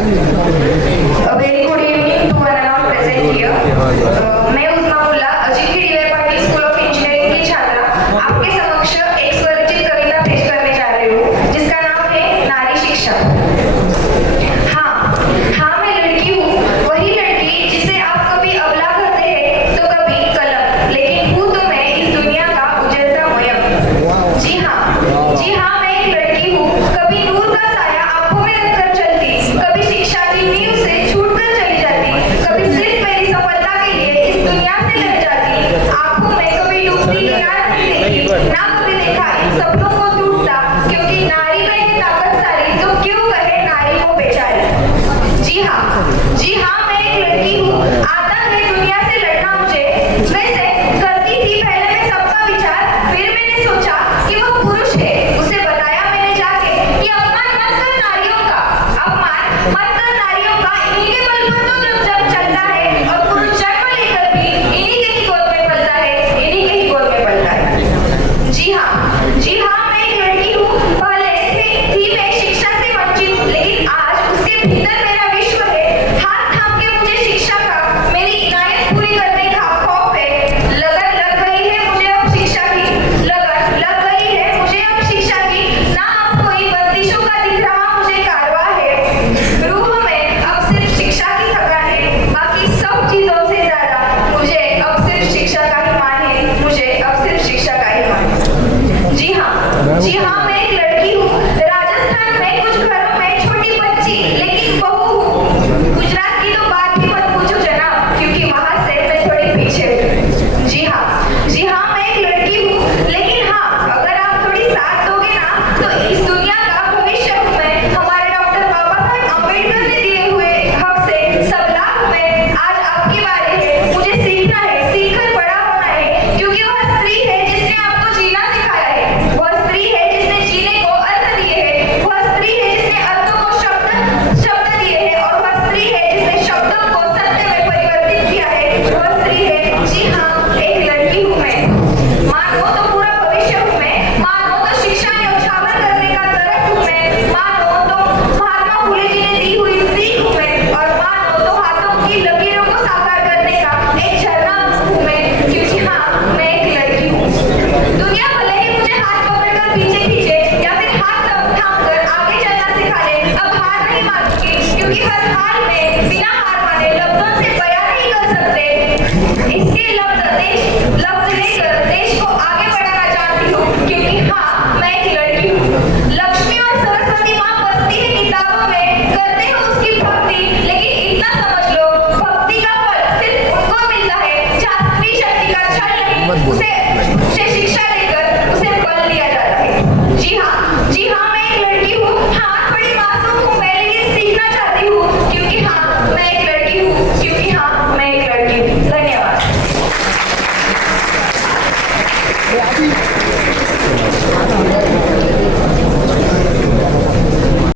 very good evening to one and all present here. मैं उस्मा मुल्ला अजीत की DY Patil school of engineering की छात्रा आपके समक्ष एक स्वरचित कविता पेश करने जा रही हूँ जिसका नाम है नारी शिक्षा। हाँ मैं लड़की हूँ, वही लड़की जिसे आप कभी अबला कहते हैं तो कभी कलम, लेकिन हूँ तो मैं इस दुनिया का उजलता मयम। जी हाँ मैं एक लड़की हूँ, कभी नूर का साया आंखों में रखकर चलती, कभी शिक्षा की नींव से छूटकर चली जाती, कभी सिर्फ मेरी सफलता के लिए इस दुनिया से लग जाती। आंखों में कभी डूबती किनार नहीं देखी, ना कभी देखा इन सपनों को टूटता, क्योंकि नारी में है ताकत सारी, तो क्यों कहे नारी को बेचारी। जी हाँ मैं एक लड़की हूँ, आता है दुनिया से लड़ना मुझे। वैसे करती थी पहले मैं सबका विचार, फिर मैंने सोचा कि वो पुरुष है, उसे बताया मैंने जाके कि अपमान मत कर नारियों का, अपमान मत कर नारियों का, इन्हीं के बल पर तो जब चलता है, और पुरुष जन्म लेकर भी इन्हीं के ही गोद में पलता है, इन्हीं के ही गोद में पलता है। जी हाँ मैं एक लड़की हूँ, पहले थी मैं शिक्षा से वंचित, लेकिन आज उसके भीतर मेरा विश्व है। हाथ थाम के मुझे शिक्षा का, मेरी इनायत पूरी करने का खौफ है। लगन लग गई है मुझे अब शिक्षा की, लगन लग गई है मुझे अब शिक्षा की, ना अब कोई बंदिशों का दिख रहा मुझे कारवा है। रूह में अब सिर्फ शिक्षा की थकान है, बाकी सब चीजों से ज्यादा मुझे अब सिर्फ शिक्षा का ही मान है, मुझे अब सिर्फ शिक्षा का ही मान है। जी हाँ मैं एक लड़की हूँ, राजस्थान में कुछ घरों में छोटी बच्ची लेकिन बहू हूँ। गुजरात की तो बात भी मत पूछो जनाब, क्योंकि वहां से मैं थोड़ी पीछे हूँ। जी हाँ मैं एक लड़की हूँ, लेकिन हाँ अगर आप थोड़ी साथ दोगे ना तो इस दुनिया का भविष्य हूँ मैं। हमारे डॉक्टर बाबा साहब अम्बेडकर ने दिए हुए हक से सब लाभ में आज आपकी बारी है। मुझे सीखना है, सीखकर बड़ा होना है, क्योंकि वह स्त्री है जिसने आपको जीना सिखाया है, वह स्त्री है जिसने जीने को अर्थ दिए हैं, वह स्त्री है जिसने अर्थों को शब्द दिए हैं, और वह स्त्री है जिसने शब्दों को सत्य में परिवर्तित किया है, वह स्त्री है। जी हाँ एक लड़की हूँ मैं, मानो तो पूरा भविष्य हूँ मैं, मानो तो शिक्षा न्यौछावर करने का तरफ हूँ मैं, मानो तो महात्मा फुले जी ने दी हुई सीख हूँ मैं, और मानो तो हाथों की लकीरों को साकार करने का एक झरना हूँ मैं, क्योंकि हाँ मैं एक लड़की हूँ। दुनिया भले ही मुझे हाथ पकड़कर पीछे खींचे या फिर हाथ थाम कर आगे चलना सिखा ले, अब हार नहीं मानूंगी, क्योंकि हर हाल में बिना हार माने लफ्जों से बयां नहीं कर सकते। इसके लफ्ज लेकर देश को आगे बढ़ाना चाहती हूँ, क्योंकि हाँ मैं एक लड़की हूँ। लक्ष्मी और सरस्वती माँ बसती है किताबों में, करते हैं उसकी भक्ति, लेकिन इतना समझ लो भक्ति का फल सिर्फ उनको मिलता है जहाँ स्त्री शक्ति का छल नहीं, उसे